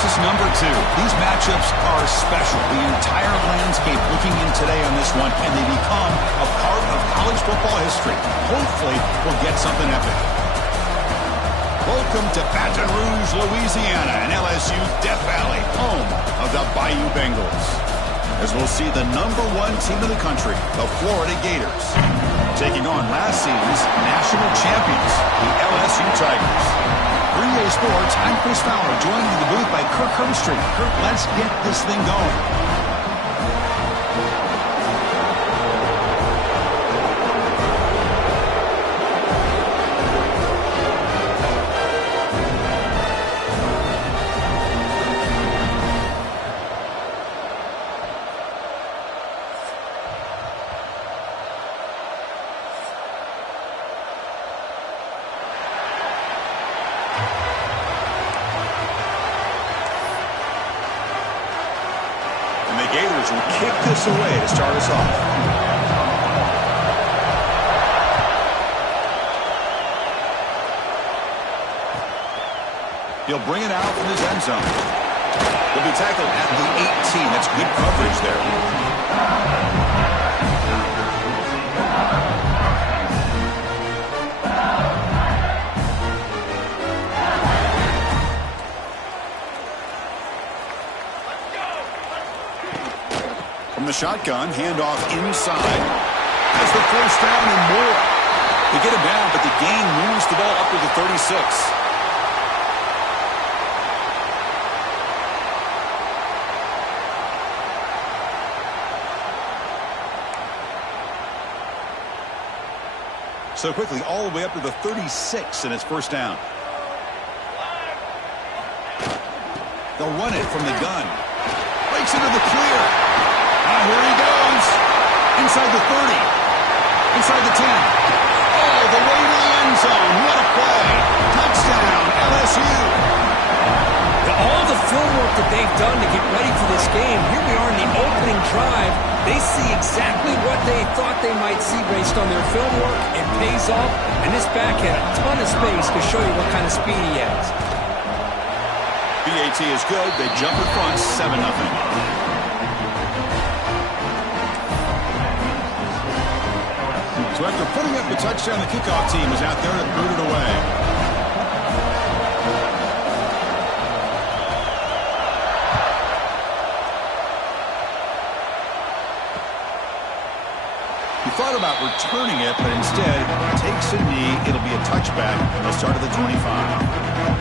versus number 2. These matchups are special. The entire landscape looking in today on this one, and they become a part of college football history. Hopefully, we'll get something epic. Welcome to Baton Rouge, Louisiana, and LSU's Death Valley, home of the Bayou Bengals. As we'll see the number 1 team in the country, the Florida Gators, taking on last season's national champions, the LSU Tigers. For EA Sports, I'm Chris Fowler, joined in the booth by Kirk Herbstreit. Kirk, let's get this thing going. Gators will kick this away to start us off. He'll bring it out from his end zone. He'll be tackled at the 18. That's good coverage there. From the shotgun, handoff inside. Has the first down and more. They get him down, but the gain moves the ball up to the 36. So quickly, all the way up to the 36 in its first down. They'll run it from the gun. Breaks into the clear. Here he goes. Inside the 30. Inside the 10. Oh, the way to the end zone. What a play. Touchdown, LSU. All the film work that they've done to get ready for this game, here we are in the opening drive. They see exactly what they thought they might see based on their film work. It pays off, and this back had a ton of space to show you what kind of speed he has. BAT is good. They jump in front, 7-0. So after putting up the touchdown, the kickoff team is out there to boot it away. He thought about returning it, but instead takes a knee. It'll be a touchback. They'll start at the 25.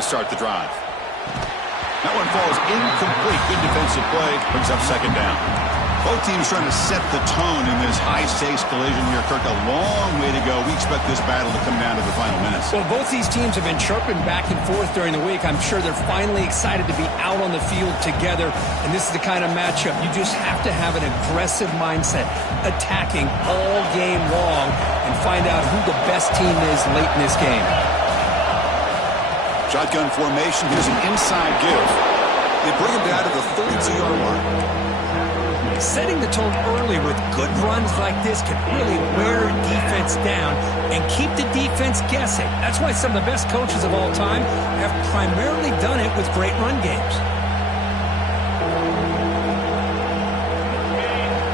Start the drive. That one falls incomplete. Good defensive play. Brings up second down. Both teams trying to set the tone in this high-stakes collision here. Kirk, a long way to go. We expect this battle to come down to the final minutes. Well, both these teams have been chirping back and forth during the week. I'm sure they're finally excited to be out on the field together. And this is the kind of matchup you just have to have an aggressive mindset, attacking all game long, and find out who the best team is late in this game. Shotgun formation. Here's an inside give. They bring him down to the 32-yard line. Setting the tone early with good runs like this can really wear a defense down and keep the defense guessing. That's why some of the best coaches of all time have primarily done it with great run games.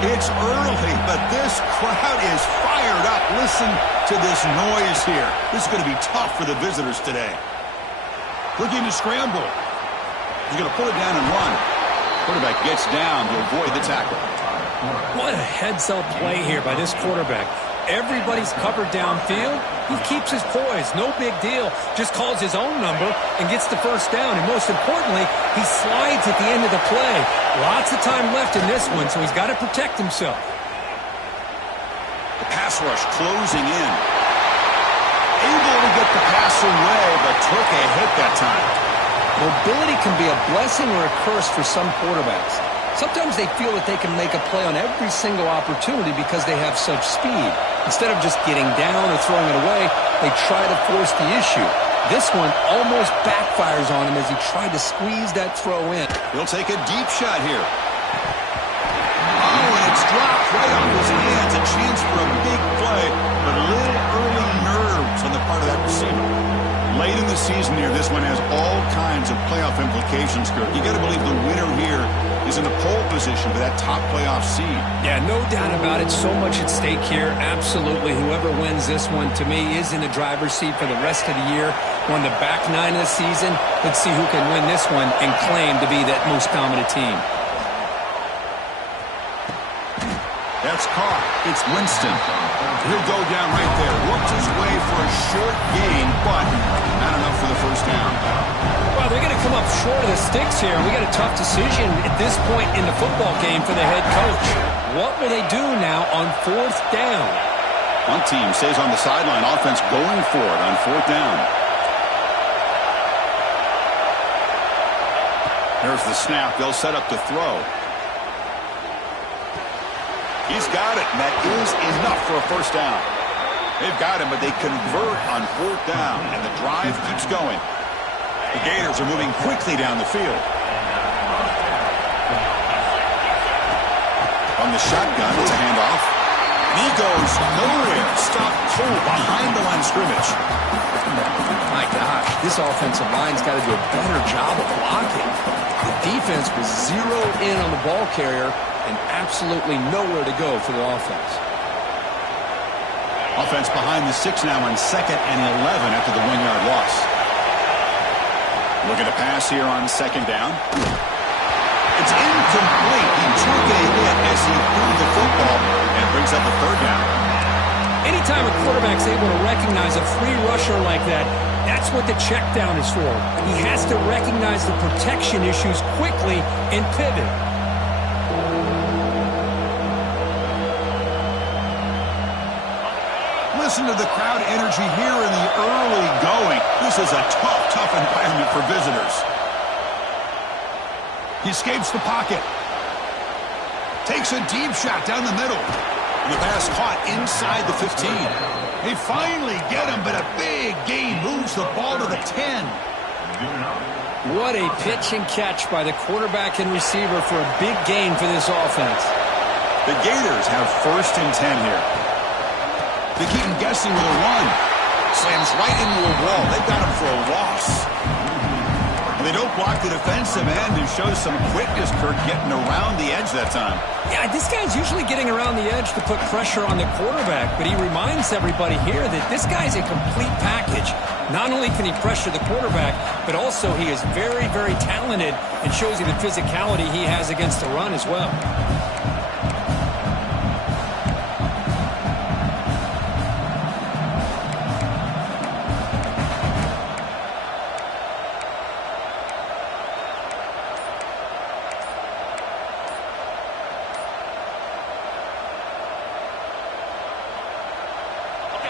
It's early, but this crowd is fired up. Listen to this noise here. This is going to be tough for the visitors today. Looking to scramble. He's going to pull it down and run. Quarterback gets down to avoid the tackle. What a heads-up play here by this quarterback. Everybody's covered downfield. He keeps his poise. No big deal. Just calls his own number and gets the first down. And most importantly, he slides at the end of the play. Lots of time left in this one, so he's got to protect himself. The pass rush closing in. Able to get the pass away, but took a hit that time. Mobility can be a blessing or a curse for some quarterbacks. Sometimes they feel that they can make a play on every single opportunity because they have such speed. Instead of just getting down or throwing it away, they try to force the issue. This one almost backfires on him as he tried to squeeze that throw in. He'll take a deep shot here. Oh, and it's dropped right off his hands. A chance for a big play, but a little early nerves on the part of that receiver. Late in the season here, this one has all kinds of playoff implications, Kirk. You got to believe the winner here is in the pole position for that top playoff seed. Yeah, no doubt about it. So much at stake here. Absolutely. Whoever wins this one, to me, is in the driver's seat for the rest of the year. Won the back nine of the season. Let's see who can win this one and claim to be that most dominant team. That's caught. It's Winston. He'll go down right there. Works his way for a short gain, but not enough for the first down. Well, they're going to come up short of the sticks here. We got a tough decision at this point in the football game for the head coach. What will they do now on fourth down? One team stays on the sideline. Offense going for it on fourth down. There's the snap. They'll set up to throw. He's got it, and that is enough for a first down. They've got him, but they convert on fourth down, and the drive keeps going. The Gators are moving quickly down the field. From the shotgun, it's a handoff. And he goes nowhere. Stopped cold behind the line of scrimmage. My gosh, this offensive line's got to do a better job of blocking. The defense was zeroed in on the ball carrier and absolutely nowhere to go for the offense. Offense behind the 6 now on 2nd and 11 after the 1-yard loss. Looking to pass here on 2nd down. It's incomplete. He took a hit as he threw the football and brings up a 3rd down. Anytime a quarterback's able to recognize a free rusher like that, that's what the check down is for. He has to recognize the protection issues quickly and pivot. Listen to the crowd energy here in the early going. This is a tough environment for visitors. He escapes the pocket. Takes a deep shot down the middle. And the pass caught inside the 15. They finally get him, but a big gain moves the ball to the 10. What a pitch and catch by the quarterback and receiver for a big gain for this offense. The Gators have 1st and 10 here. They keep him guessing with a run. Slams right into a wall. They've got him for a loss. And they don't block the defensive end and shows some quickness, Kirk, getting around the edge that time. Yeah, this guy's usually getting around the edge to put pressure on the quarterback, but he reminds everybody here that this guy's a complete package. Not only can he pressure the quarterback, but also he is very, very talented and shows you the physicality he has against the run as well.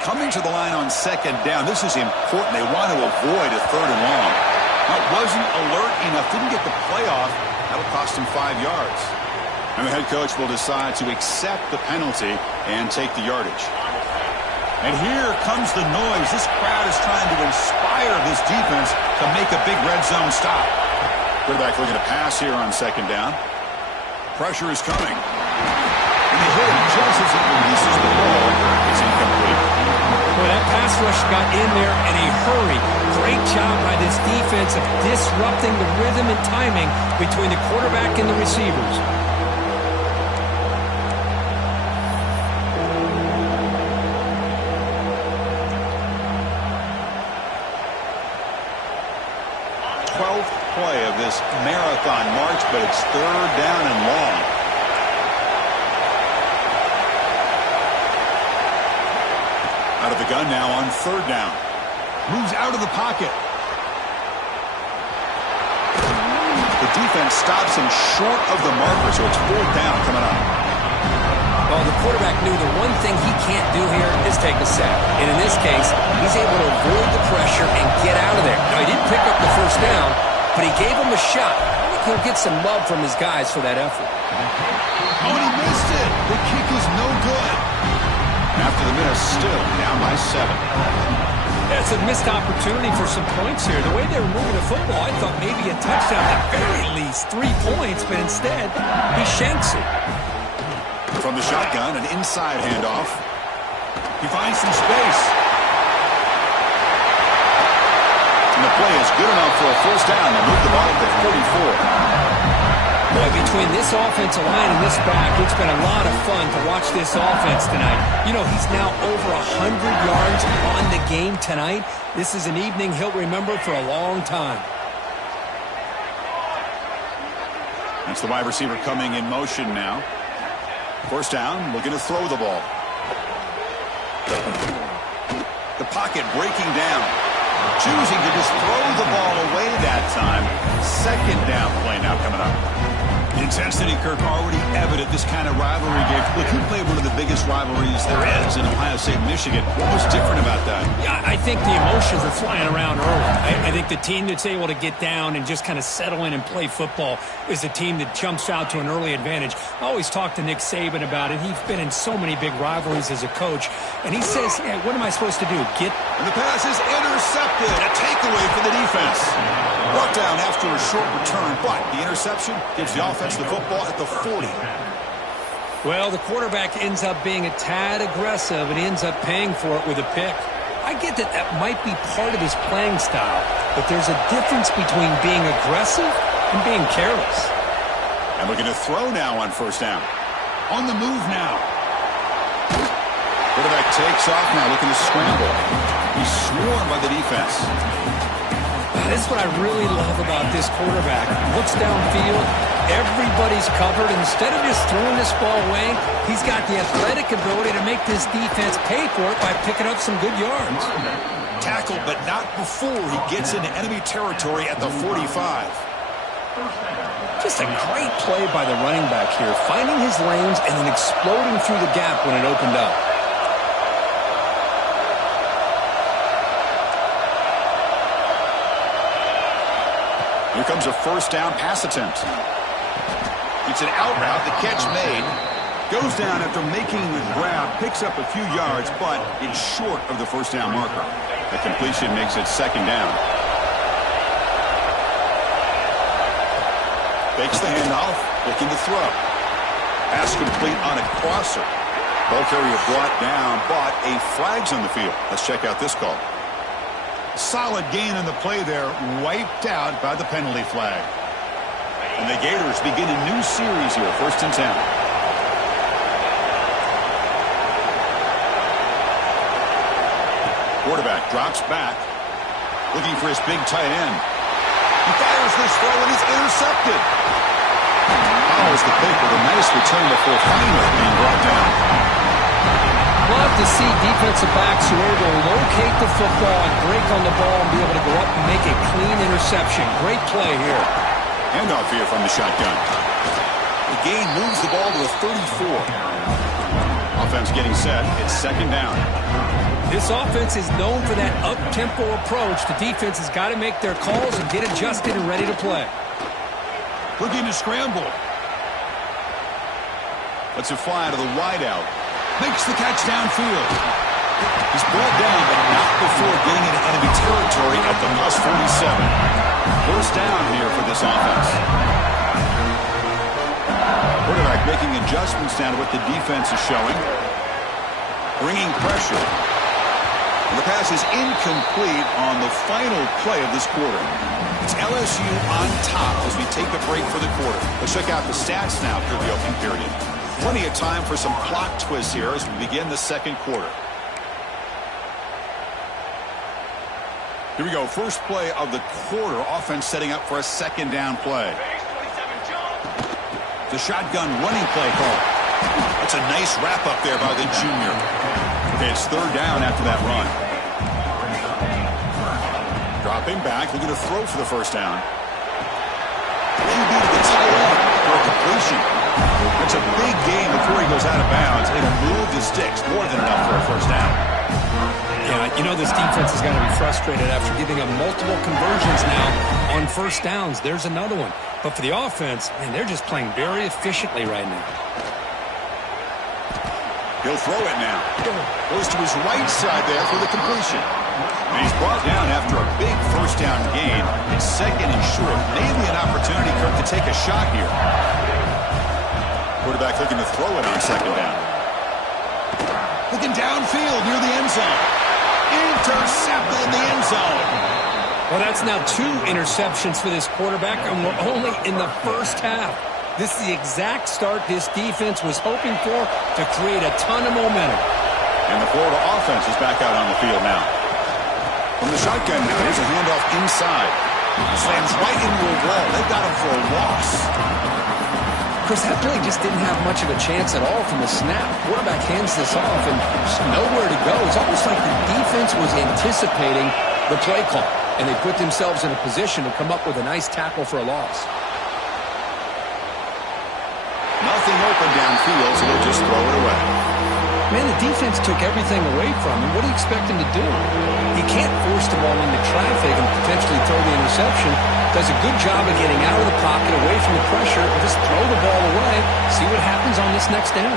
Coming to the line on 2nd down. This is important. They want to avoid a 3rd and long. Now, wasn't alert enough. Didn't get the play off. That'll cost him 5 yards. And the head coach will decide to accept the penalty and take the yardage. And here comes the noise. This crowd is trying to inspire this defense to make a big red zone stop. Quarterback looking to pass here on 2nd down. Pressure is coming. And they hit him just as he releases the ball. It's incomplete. Boy, that pass rush got in there in a hurry. Great job by this defense of disrupting the rhythm and timing between the quarterback and the receivers. Play of this marathon march, but it's 3rd down and long. Out of the gun now on 3rd down. Moves out of the pocket. The defense stops him short of the marker, so it's 4th down coming up. Well, the quarterback knew the one thing he can't do here is take a sack. And in this case, he's able to avoid the pressure and get out of there. Now, he didn't pick up the 1st down, but he gave him a shot. he'll get some love from his guys for that effort. Oh, and he missed it. The kick is no good. After the miss, still down by 7. It's a missed opportunity for some points here. The way they were moving the football, I thought maybe a touchdown at very least 3 points, but instead, he shanks it. From the shotgun, an inside handoff. He finds some space. And the play is good enough for a first down to move the ball to 34. Boy, between this offensive line and this back, it's been a lot of fun to watch this offense tonight. You know, he's now over 100 yards on the game tonight. This is an evening he'll remember for a long time. That's the wide receiver coming in motion now. First down, looking to throw the ball. The pocket breaking down. Choosing to just throw the ball away that time. Second down play now coming up. Intensity, Kirk, already evident this kind of rivalry game. Look, he played one of the biggest rivalries there is in Ohio State, Michigan. What was different about that? Yeah, I think the emotions are flying around early. I think the team that's able to get down and just kind of settle in and play football is the team that jumps out to an early advantage. I always talk to Nick Saban about it. He's been in so many big rivalries as a coach, and he says, hey, what am I supposed to do? And the pass is intercepted. A takeaway for the defense. Brought down after a short return, but the interception gives the offense the football at the 40. Well, the quarterback ends up being a tad aggressive, and he ends up paying for it with a pick. I get that that might be part of his playing style, but there's a difference between being aggressive and being careless. And looking to throw now on first down. On the move now. Quarterback takes off now, looking to scramble. He's swarmed by the defense. This is what I really love about this quarterback. Looks downfield, everybody's covered. Instead of just throwing this ball away, he's got the athletic ability to make this defense pay for it by picking up some good yards. Tackled, but not before he gets into enemy territory at the 45. Just a great play by the running back here, finding his lanes and then exploding through the gap when it opened up. Here comes a first down pass attempt. It's an out route. The catch made. Goes down after making the grab. Picks up a few yards, but it's short of the first down marker. The completion makes it second down. Fakes the handoff. Looking to throw. Pass complete on a crosser. Ball carrier brought down, but a flag's on the field. Let's check out this call. Solid gain on the play there, wiped out by the penalty flag. And the Gators begin a new series here, 1st and 10. Quarterback drops back, looking for his big tight end. He fires this throw and it's intercepted. Follows the pick with a nice return before finally being brought down. Love to see defensive backs who are able to locate the football and break on the ball and be able to go up and make a clean interception. Great play here. Handoff here from the shotgun. The gain moves the ball to the 34. Offense getting set. It's second down. This offense is known for that up-tempo approach. The defense has got to make their calls and get adjusted and ready to play. Looking to scramble. Lets it fly to the wideout. Makes the catch downfield. He's brought down, but not before getting into enemy territory at the plus 47. First down here for this offense. Quarterback making adjustments now to what the defense is showing. Bringing pressure. And the pass is incomplete on the final play of this quarter. It's LSU on top as we take a break for the quarter. Let's check out the stats now for the opening period. Plenty of time for some plot twists here as we begin the second quarter. Here we go. First play of the quarter. Offense setting up for a second down play. The shotgun running play call. That's a nice wrap up there by the junior. Okay, it's third down after that run. Dropping back, looking to throw for the first down. QB to the tight end for a completion. That's a big gain before he goes out of bounds. It'll move the sticks. More than enough for a first down. Yeah, you know this defense is going to be frustrated after giving up multiple conversions now on first downs. There's another one. But for the offense, man, they're just playing very efficiently right now. He'll throw it now. Goes to his right side there for the completion. And he's brought down after a big first down gain. It's second and short. Maybe an opportunity, Kirk, to take a shot here. Quarterback looking to throw it on second down. Looking downfield near the end zone. Intercepted in the end zone. Well, that's now 2 interceptions for this quarterback, and we're only in the first half. This is the exact start this defense was hoping for to create a ton of momentum. And the Florida offense is back out on the field now. From the shotgun now, here's a handoff inside. Slams right into a wall. They've got him for a loss. Chris, that play just didn't have much of a chance at all from the snap. Quarterback hands this off and just nowhere to go. It's almost like the defense was anticipating the play call, and they put themselves in a position to come up with a nice tackle for a loss. Nothing open downfield, so they'll just throw it away. Man, the defense took everything away from him. What do you expect him to do? He can't force the ball into traffic and potentially throw the interception. Does a good job of getting out of the pocket, away from the pressure, and just throw the ball away. See what happens on this next down.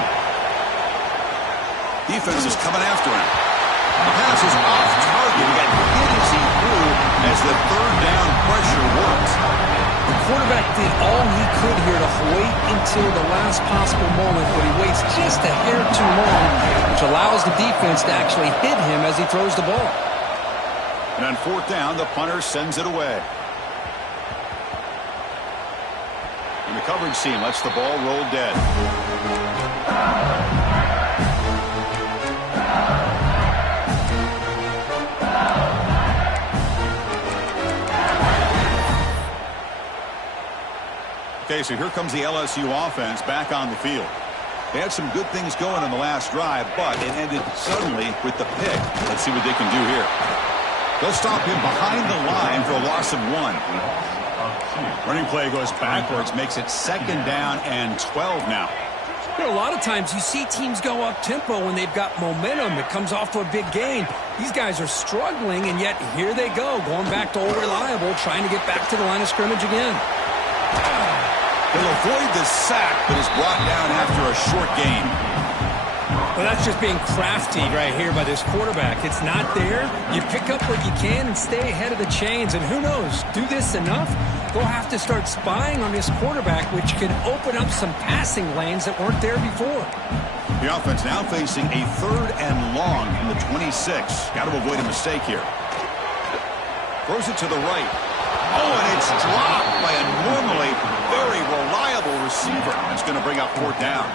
Defense is coming after him. The pass is off target. He got hit as he threw as the third down pressure worked. The quarterback did all he could here to wait until the last possible moment, but he waits just a hair too long, which allows the defense to actually hit him as he throws the ball. And on fourth down, the punter sends it away. And the coverage team lets the ball roll dead. Okay, so here comes the LSU offense back on the field. They had some good things going on the last drive, but it ended suddenly with the pick. Let's see what they can do here. They'll stop him behind the line for a loss of 1. Running play goes backwards, makes it second down and 12 now. You know, a lot of times you see teams go up-tempo when they've got momentum. It comes off to a big gain. These guys are struggling, and yet here they go, going back to old reliable, trying to get back to the line of scrimmage again. He'll avoid the sack, but is brought down after a short gain. Well, that's just being crafty right here by this quarterback. It's not there. You pick up what you can and stay ahead of the chains. And who knows, do this enough, they'll have to start spying on this quarterback, which could open up some passing lanes that weren't there before. The offense now facing a third and long from the 26. Got to avoid a mistake here. Throws it to the right. Oh, and it's dropped by a normally very reliable receiver. That's going to bring up fourth down.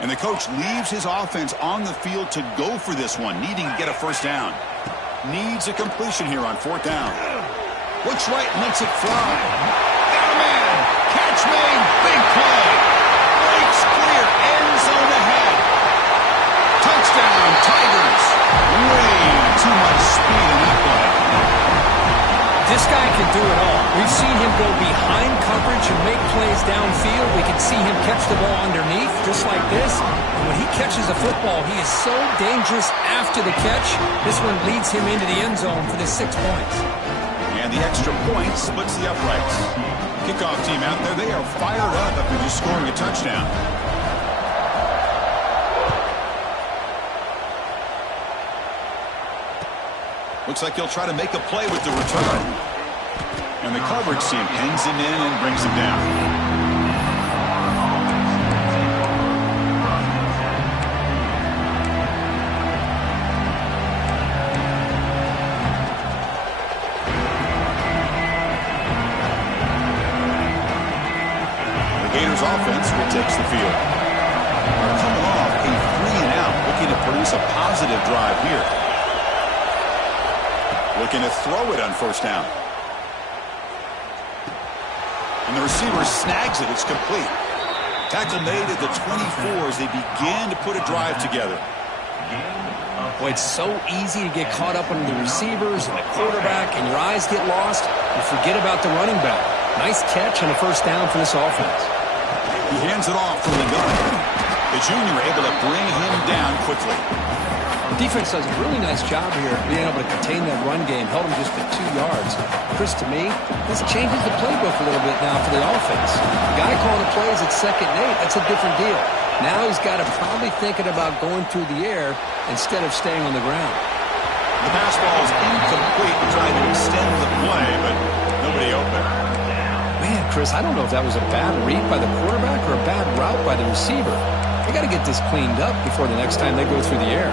And the coach leaves his offense on the field to go for this one, needing to get a first down. Needs a completion here on fourth down. Looks right, lets it fly. Got a man. Catch made. Big play. Breaks clear. End zone ahead. Touchdown, Tigers. Way too much speed in that play. This guy can do it all. We've seen him go behind coverage and make plays downfield. We can see him catch the ball underneath, just like this. And when he catches a football, he is so dangerous after the catch. This one leads him into the end zone for the 6 points. And the extra point splits the uprights. Kickoff team out there, they are fired up after just scoring a touchdown. Looks like he'll try to make a play with the return. And the coverage team pins him in and brings him down. Gators offense takes the field. They're coming off a 3-and-out, looking to produce a positive drive here. Looking to throw it on first down. And the receiver snags it. It's complete. Tackle made at the 24 as they began to put a drive together. Boy, it's so easy to get caught up on the receivers and the quarterback, and your eyes get lost. You forget about the running back. Nice catch and a first down for this offense. He hands it off from the gun. The junior able to bring him down quickly. The defense does a really nice job here being able to contain that run game. Held him just to 2 yards. Chris, to me, this changes the playbook a little bit now for the offense. The guy calling the plays at 2nd and 8, that's a different deal. Now he's got to probably thinking about going through the air instead of staying on the ground. The pass ball is incomplete. Trying to extend the play, but nobody open. Man, Chris, I don't know if that was a bad read by the quarterback or a bad route by the receiver. They got to get this cleaned up before the next time they go through the air.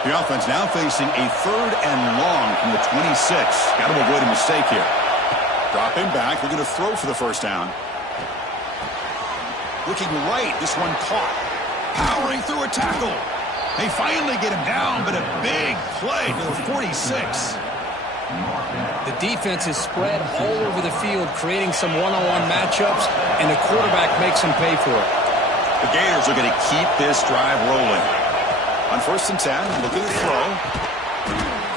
The offense now facing a 3rd and long from the 26. Got to avoid a mistake here. Dropping back, looking to throw for the first down. Looking right, this one caught. Powering through a tackle. They finally get him down, but a big play to the 46. The defense is spread all over the field, creating some one-on-one matchups, and the quarterback makes them pay for it. The Gators are going to keep this drive rolling. On 1st and 10, looking to throw.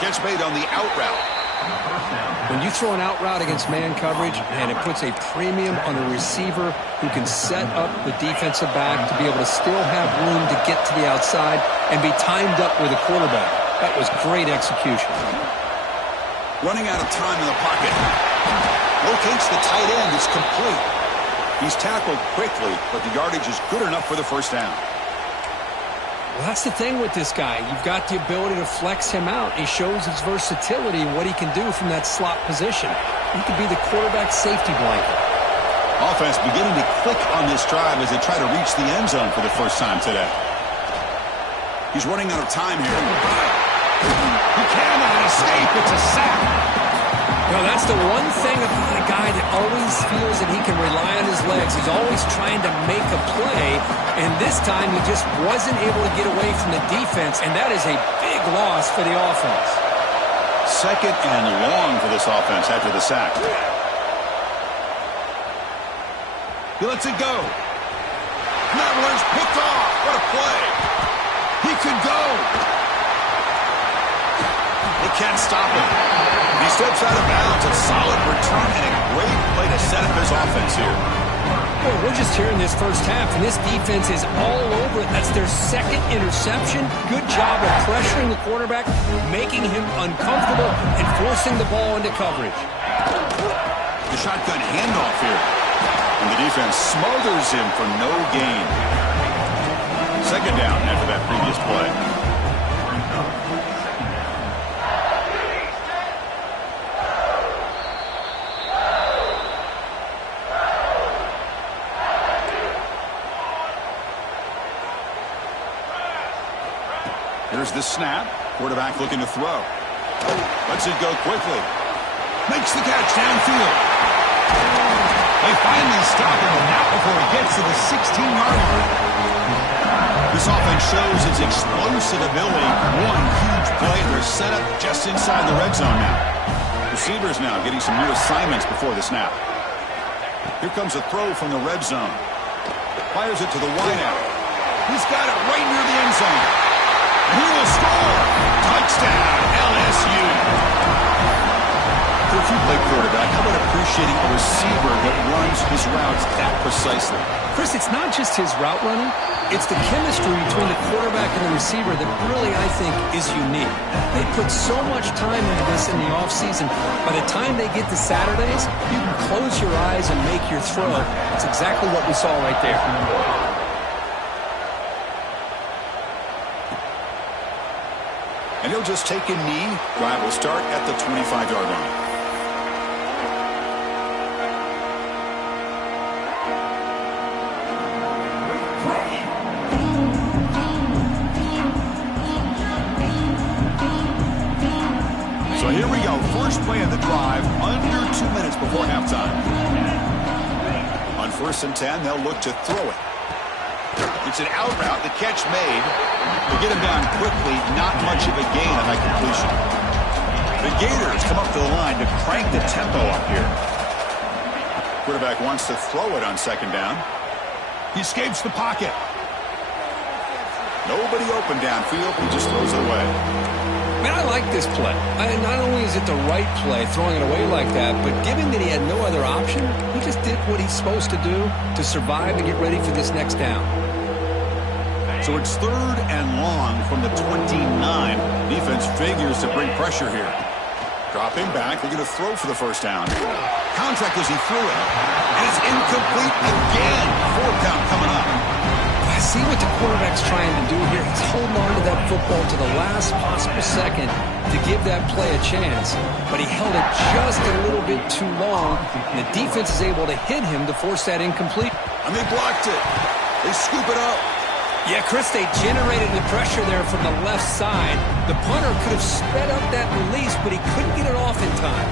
Catch made on the out route. When you throw an out route against man coverage, and it puts a premium on the receiver who can set up the defensive back to be able to still have room to get to the outside and be timed up with a quarterback. That was great execution. Running out of time in the pocket. Locates the tight end. It's complete. He's tackled quickly, but the yardage is good enough for the first down. Well, that's the thing with this guy. You've got the ability to flex him out. He shows his versatility and what he can do from that slot position. He could be the quarterback safety blanket. Offense beginning to click on this drive as they try to reach the end zone for the first time today. He's running out of time here. He cannot escape. It's a sack. Well, that's the one thing about a guy that always feels that he can rely on his legs. He's always trying to make a play, and this time he just wasn't able to get away from the defense, and that is a big loss for the offense. 2nd and long for this offense after the sack. He lets it go. Travelers picked off. What a play. He could go. They can't stop him. He steps out of bounds. A solid return and a great play to set up his offense here. Well, we're just here in this first half, and this defense is all over it. That's their 2nd interception. Good job of pressuring the quarterback, making him uncomfortable, and forcing the ball into coverage. The shotgun handoff here. And the defense smothers him for no gain. 2nd down after that previous play. Here's the snap. Quarterback looking to throw. Lets it go quickly. Makes the catch downfield. They finally stop him, and not before he gets to the 16-yard line. This offense shows its explosive ability. One huge play. They're set up just inside the red zone now. Receivers now getting some new assignments before the snap. Here comes a throw from the red zone. Fires it to the wideout. He's got it right near the end zone. And he will score. Touchdown, LSU. If you play quarterback, how about appreciating a receiver that runs his routes that precisely? Chris, it's not just his route running. It's the chemistry between the quarterback and the receiver that really, I think, is unique. They put so much time into this in the offseason. By the time they get to Saturdays, you can close your eyes and make your throw. It's exactly what we saw right there. And he'll just take a knee. Drive will start at the 25-yard line. So here we go. first play of the drive, under 2 minutes before halftime. On 1st and 10, they'll look to throw it. It's an out route. The catch made. They get him down quickly. Not much of a gain on that completion. The Gators come up to the line to crank the tempo up here. Quarterback wants to throw it on 2nd down. He escapes the pocket. Nobody open downfield. He just throws it away. Man, I like this play. Not only is it the right play, throwing it away like that, but given that he had no other option, he just did what he's supposed to do to survive and get ready for this next down. So it's 3rd and long from the 29. Defense figures to bring pressure here. Dropping back, they're going to throw for the 1st down. Contact as he threw it. And it's incomplete again. 4th down coming up. I see what the quarterback's trying to do here. He's holding on to that football to the last possible second to give that play a chance. But he held it just a little bit too long, and the defense is able to hit him to force that incomplete. And they blocked it. They scoop it up. Yeah, Chris, they generated the pressure there from the left side. The punter could have sped up that release, but he couldn't get it off in time.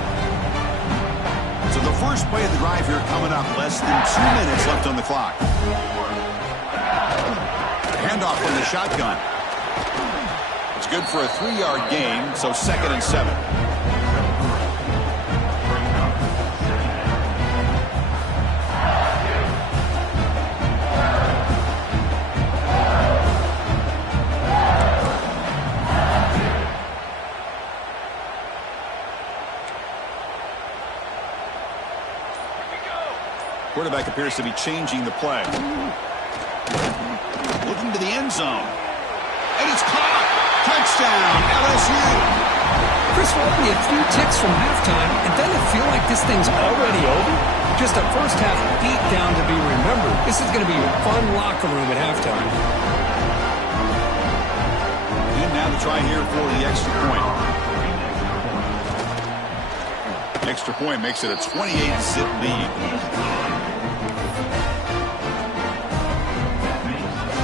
So the first play of the drive here coming up. Less than 2 minutes left on the clock. Handoff from the shotgun. It's good for a 3-yard gain, so 2nd and 7. Quarterback appears to be changing the play. Looking to the end zone. And it's caught. Touchdown, LSU. Chris, we're only a few ticks from halftime, and doesn't it feel like this thing's already over? Just a first half beat down to be remembered. This is going to be a fun locker room at halftime. And now to try here for the extra point. Extra point makes it a 28-zip lead.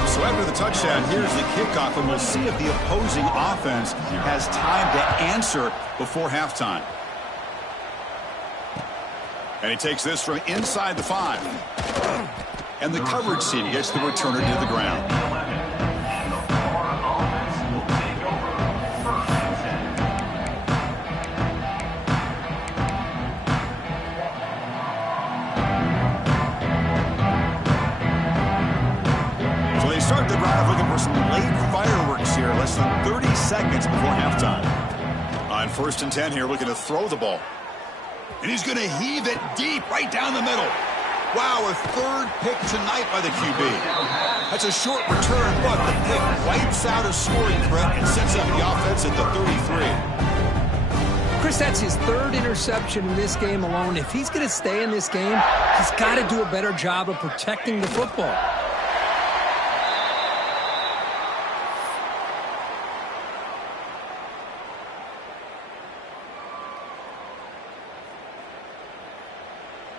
So after the touchdown, here's the kickoff, and we'll see if the opposing offense has time to answer before halftime. And he takes this from inside the 5. And the coverage team gets the returner to the ground. Start the drive looking for some late fireworks here. Less than 30 seconds before halftime. On 1st and 10 here, looking to throw the ball. And he's going to heave it deep right down the middle. Wow, a 3rd pick tonight by the QB. That's a short return, but the pick wipes out a scoring threat and sets up the offense at the 33. Chris, that's his 3rd interception in this game alone. If he's going to stay in this game, he's got to do a better job of protecting the football.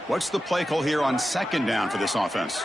What's the play call here on 2nd down for this offense?